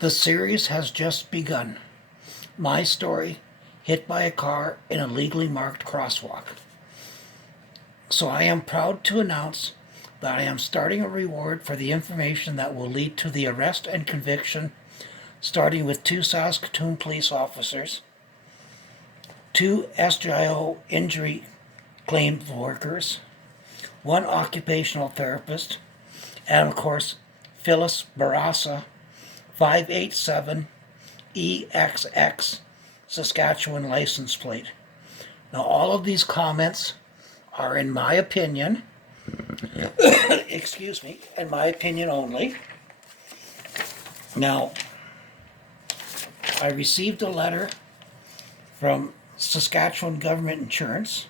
The series has just begun. My story, hit by a car in a legally marked crosswalk. So I am proud to announce that I am starting a reward for the information that will lead to the arrest and conviction, starting with 2 Saskatoon police officers, 2 SGIO injury claim workers, 1 occupational therapist, and of course, Phyllis Bourassa, 587 EXX Saskatchewan license plate. Now, all of these comments are in my opinion, excuse me, in my opinion only. Now, I received a letter from Saskatchewan Government Insurance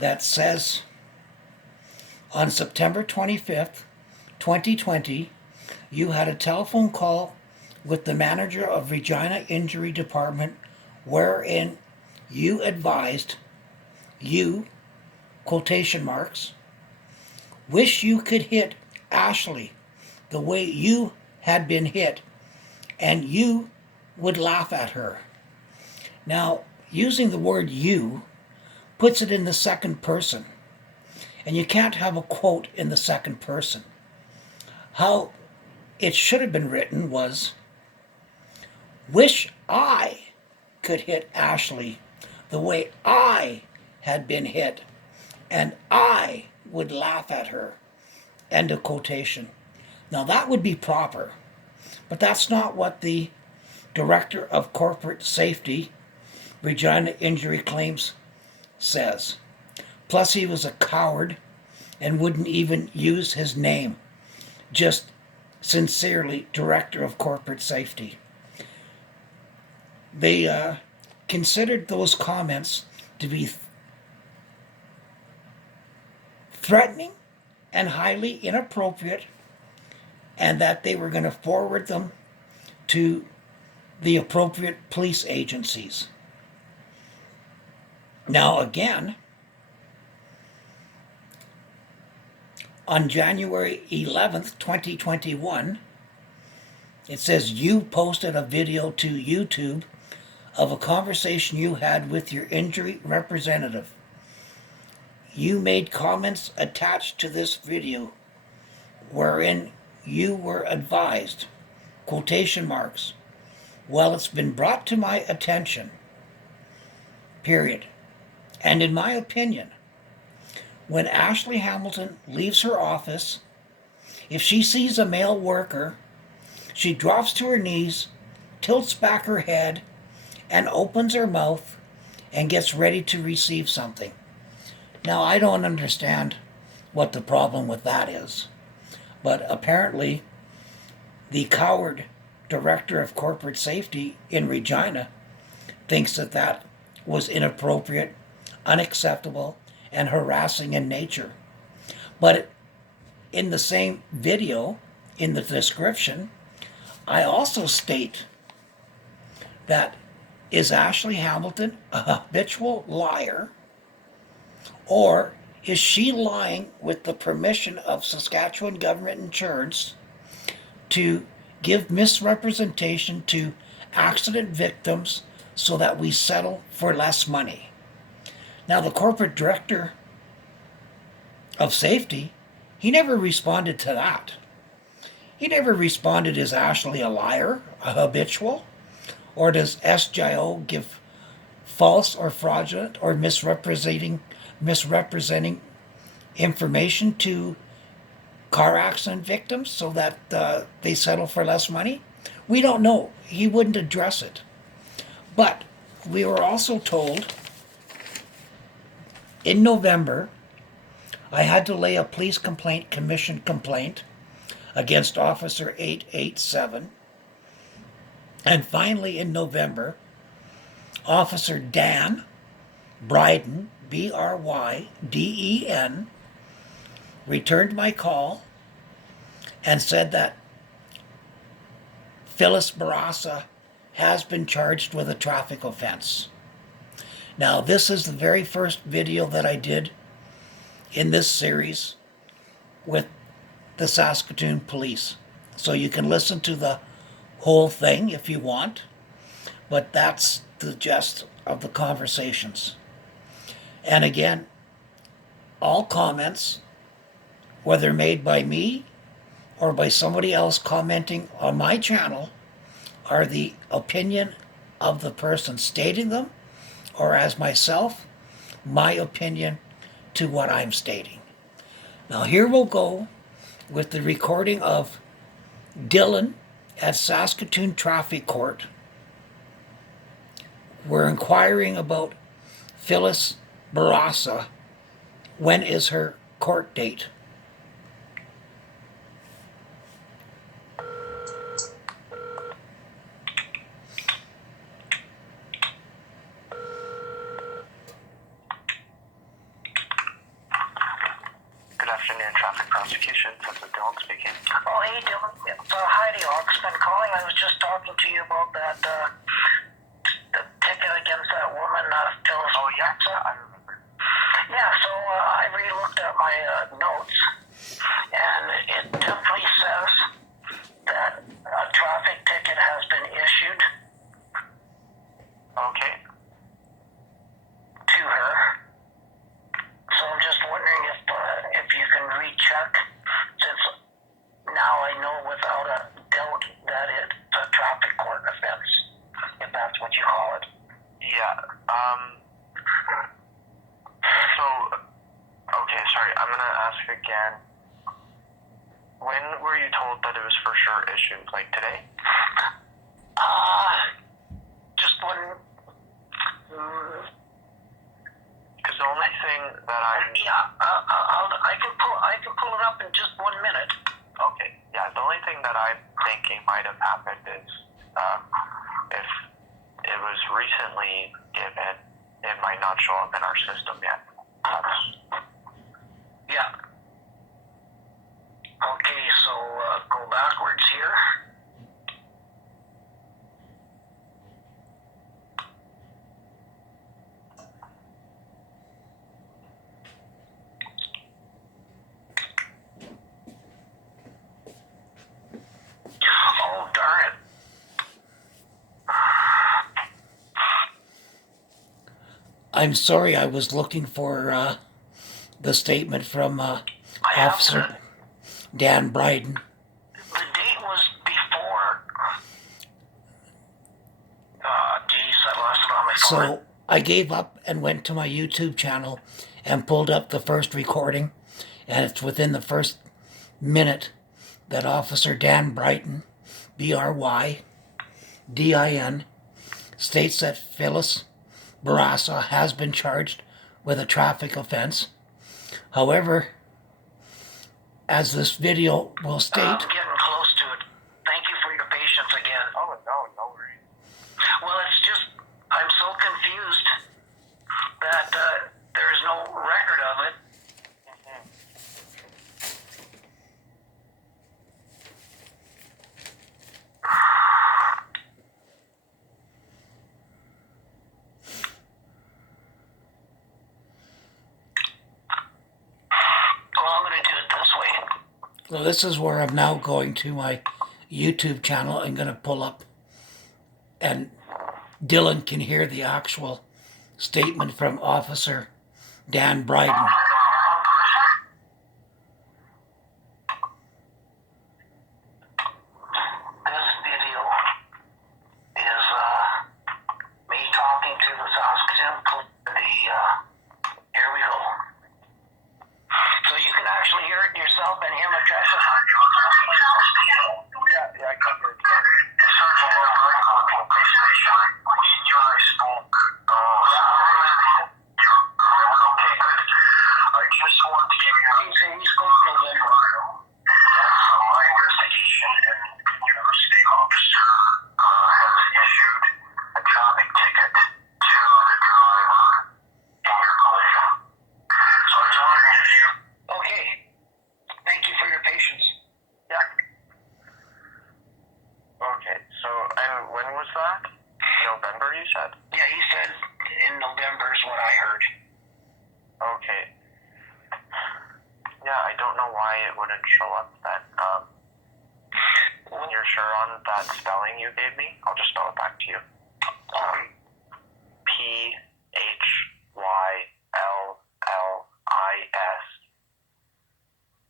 that says on September 25th, 2020, you had a telephone call with the manager of Regina Injury Department wherein you advised you, quotation marks, wish you could hit Ashley the way you had been hit and you would laugh at her. Now, using the word you puts it in the second person, and you can't have a quote in the second person. How it should have been written was, wish I could hit Ashley the way I had been hit, and I would laugh at her. End of quotation. Now that would be proper, but that's not what the Director of Corporate Safety, Regina Injury Claims, says. Plus he was a coward and wouldn't even use his name. Just sincerely, Director of Corporate Safety. They considered those comments to be threatening and highly inappropriate, and that they were going to forward them to the appropriate police agencies. Now again, on January 11th, 2021, it says you posted a video to YouTube of a conversation you had with your injury representative. You made comments attached to this video wherein you were advised, quotation marks, well, it's been brought to my attention, period. And in my opinion, when Ashley Hamilton leaves her office, if she sees a male worker, she drops to her knees, tilts back her head, and opens her mouth and gets ready to receive something. Now, I don't understand what the problem with that is, but apparently the coward Director of Corporate Safety in Regina thinks that that was inappropriate, unacceptable, and harassing in nature. But in the same video, in the description, I also state that is Ashley Hamilton a habitual liar, or is she lying with the permission of Saskatchewan Government Insurance to give misrepresentation to accident victims so that we settle for less money? Now, the corporate director of safety, he never responded to that. He never responded, is Ashley a liar, a habitual? Or does SGIO give false or fraudulent or misrepresenting information to car accident victims so that they settle for less money? We don't know. He wouldn't address it. But we were also told in November I had to lay a police complaint commission complaint against Officer 887. And finally in November, Officer Dan Bryden, Bryden, returned my call and said that Phyllis Bourassa has been charged with a traffic offense. Now, this is the very first video that I did in this series with the Saskatoon police. So you can listen to the whole thing if you want, but that's the gist of the conversations. And again, all comments, whether made by me or by somebody else commenting on my channel, are the opinion of the person stating them, or as myself, my opinion to what I'm stating. Now here we'll go with the recording of Dylan at Saskatoon Traffic Court. We're inquiring about Phyllis Bourassa. When is her court date? Good afternoon, traffic prosecution. This is Dylan speaking. Oh, hey, Dylan. It's Heidi Oxman calling. I was just talking to you about that the ticket against that woman, Phyllis. Oh, yeah, I remember. Yeah, so I re-looked at my notes, and it definitely says that a traffic ticket has been issued Okay. to her. So I'm just wondering if you can recheck, since now I know without a doubt that it's a traffic court offense, if that's what you call it. Yeah. So, okay, sorry. I'm gonna ask again. When were you told that it was for sure issued? Like today? Just when. Because the only thing that Yeah, I can pull it up in just 1 minute. Okay, yeah, the only thing that I'm thinking might have happened is if it was recently given, it might not show up in our system yet. Yeah. Okay, so go backwards here. Oh, darn it. I'm sorry, I was looking for the statement from Officer Dan Bryden. The date was before. Geez, I lost it on my phone. So I gave up and went to my YouTube channel and pulled up the first recording, and it's within the first minute that Officer Dan Bryden, B-R-Y-D-I-N, states that Phyllis Bourassa has been charged with a traffic offense. However, as this video will state, I'm getting close to it. Thank you for your patience again. Oh, no worries. Well, it's just, I'm so confused that there's no record of it. Well, I'm going to do it this way. so this is where I'm now going to my YouTube channel and going to pull up, and Dylan can hear the actual statement from Officer Dan Bryden. This video is me talking to the Saskatoon police. Here we go. So you can actually hear it yourself and hear my traffic. Yeah, I covered it. sure on that spelling you gave me. I'll just spell it back to you. Phyllis,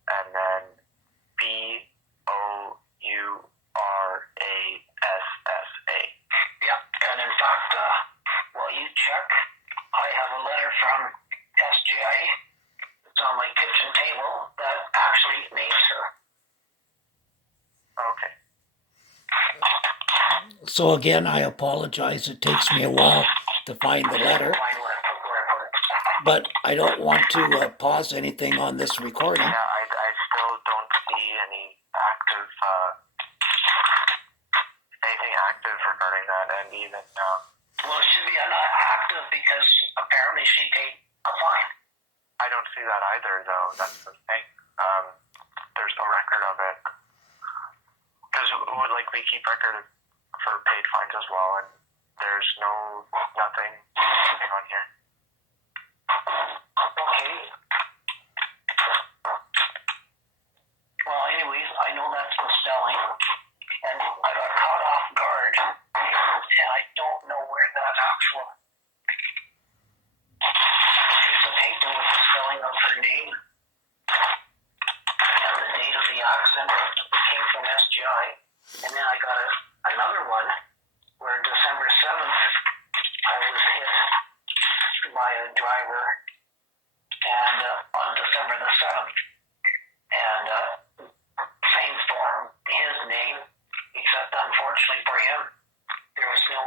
and then Bourassa. Yep, and in fact, while you check, I have a letter from SGA. It's on my kitchen table that actually names her. Okay. So again, I apologize. It takes me a while to find the letter, but I don't want to pause anything on this recording. Yeah, I still don't see anything active regarding that, and even Well, it should be not active because apparently she paid a fine. I don't see that either, though. That's the thing. There's no record of it. Because we keep record for paid fines as well, and there's nothing on here. Okay. Well, anyways, I know that's misspelling, and I got caught off guard, and I don't know where that actual piece of paper with the spelling of her name and the date of the accident came from SGI, and then I got another one where December 7th I was hit by a driver, and on December the 7th, and same form, his name, except unfortunately for him, there was no,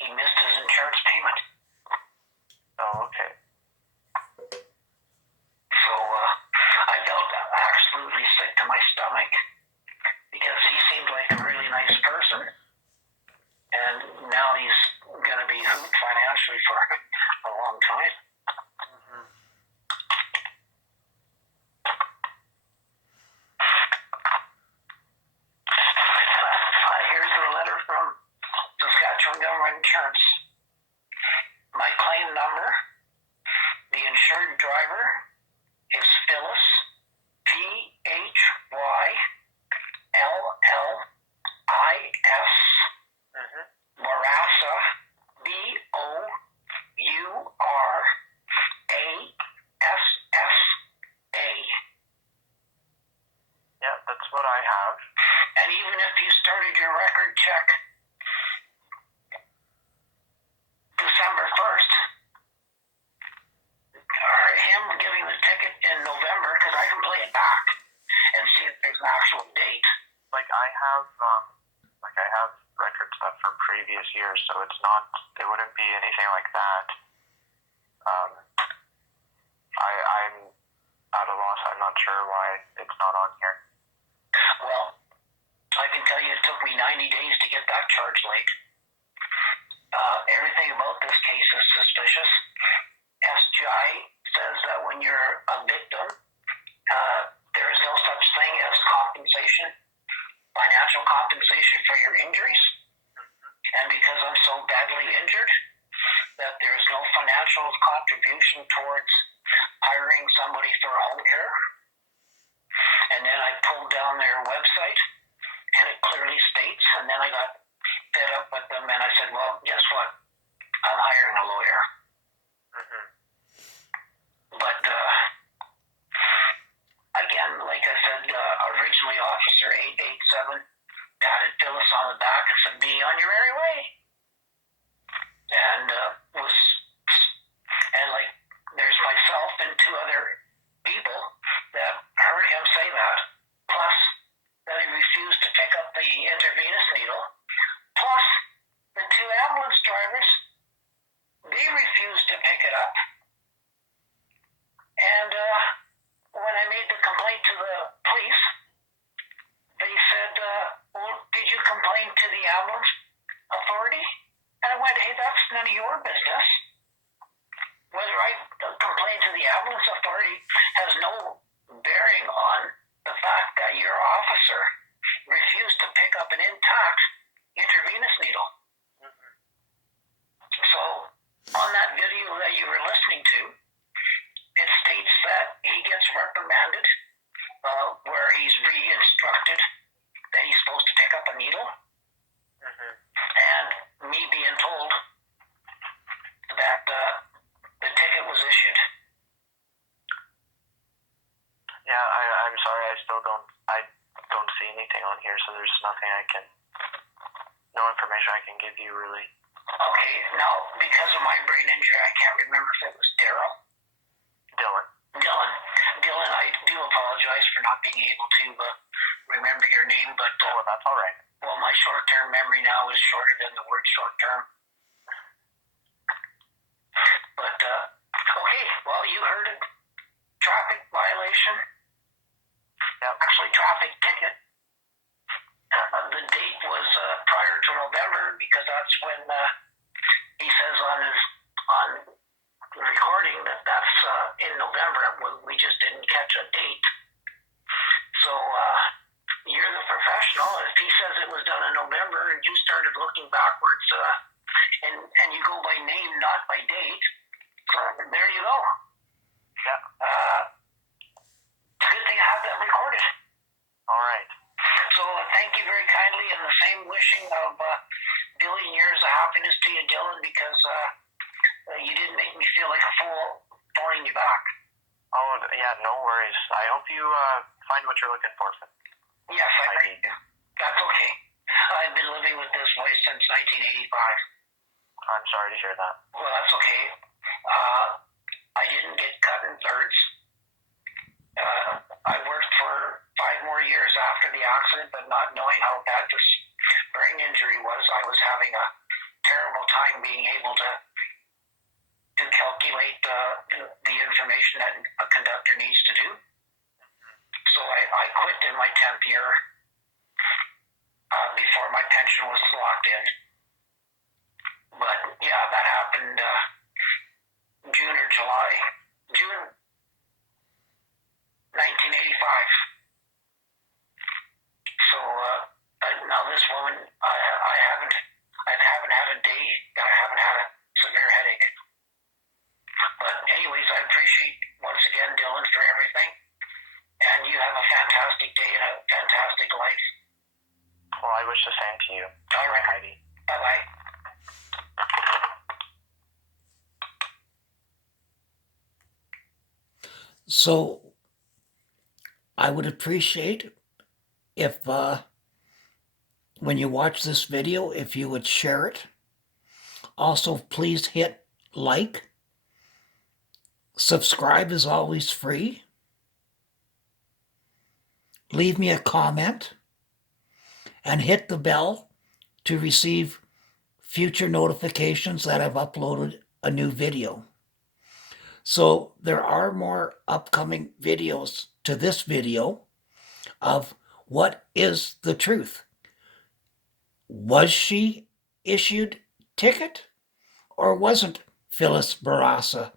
he missed his insurance payment. Oh, okay. So I felt absolutely sick to my stomach because he seemed like a really nice person, and now he's going to be hooped financially for a long time. Here's the letter from Saskatchewan Government Insurance. My claim number, the insured driver is Phyllis, Phyllis, Bourassa, Bourassa. Yeah, that's what I have. And even if you started your record check December 1st, or him giving the ticket in November, because I can play it back and see if there's an actual date. I have record stuff from previous years, so it wouldn't be anything like that. I'm at a loss. I'm not sure why it's not on here. Well, I can tell you it took me 90 days to get that charge late. Everything about this case is suspicious. SGI says that when you're a victim, there is no such thing as compensation, financial compensation for your injuries. And because I'm so badly injured, that there is no financial contribution towards hiring somebody for home care. And then I pulled down their website, and it clearly states, and then I got fed up with them, and I said, well, guess what? I'm hiring a lawyer. But, again, like I said, originally Officer 887 patted Phyllis on the back and said, be on your merry way. And there's myself and two other people that heard him say that, plus that he refused to pick up the intravenous needle, plus the two ambulance drivers, they refused to pick it up. And when I made the complaint to the police, they said, well, did you complain to the ambulance authority? And I went, hey, that's none of your business. Whether I complain to the ambulance authority has no bearing on the fact that your officer refused to pick up an intact intravenous needle. So, on that video that you were listening to, it states that he gets reprimanded, where he's re-instructed that he's supposed to there's no information I can give you really. Okay, now, because of my brain injury, I can't remember if it was Daryl. Dylan. Dylan, I do apologize for not being able to remember your name, but That's all right. well, my short-term memory now is shorter than the word short-term. But okay, well, you heard it. Traffic violation. Yep. Actually, traffic ticket. The date was prior to November because that's when he says on the recording that's in November. We just didn't catch a date. So you're the professional. If he says it was done in November and you started looking backwards, and you go by name, not by date, there you go. Yeah. It's a good thing I have that recorded. All right. So thank you very kindly, and the same wishing of billion years of happiness to you, Dylan, because you didn't make me feel like a fool phoning you back. Oh, yeah, no worries. I hope you find what you're looking for. Yes, I agree. That's okay. I've been living with this voice since 1985. I'm sorry to hear that. Well, that's okay. I didn't get cut in thirds. I worked for 5 more years after the accident, but not knowing how bad this brain injury was, I was having a terrible time being able to calculate the information that a conductor needs to do. So I quit in my 10th year before my pension was locked in. But yeah, that happened June 1985. So now this woman, I haven't had a day. I haven't had a severe headache. But anyways, I appreciate once again, Dylan, for everything. And you have a fantastic day and a fantastic life. Well, I wish the same to you. All right, Heidi. bye-bye. So I would appreciate if when you watch this video, if you would share it. Also, please hit like. Subscribe is always free. Leave me a comment and hit the bell to receive future notifications that I've uploaded a new video. So there are more upcoming videos to this video of what is the truth. Was she issued ticket, or wasn't Phyllis Bourassa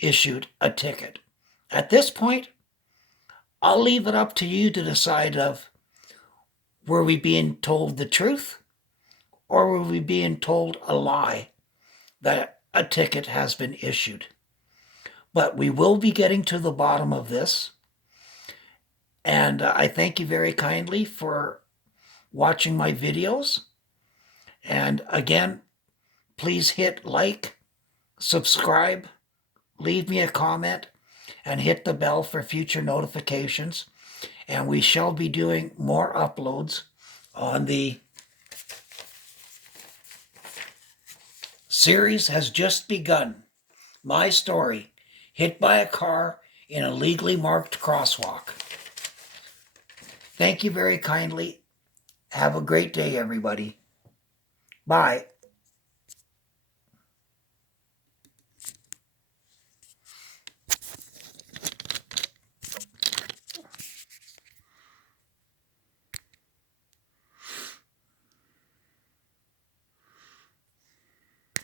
issued a ticket? At this point, I'll leave it up to you to decide of, were we being told the truth, or were we being told a lie that a ticket has been issued? But we will be getting to the bottom of this. And I thank you very kindly for watching my videos. And again, please hit like, subscribe, leave me a comment, and hit the bell for future notifications. And we shall be doing more uploads on the series has just begun. My story, hit by a car in a legally marked crosswalk. Thank you very kindly. Have a great day, everybody. Bye.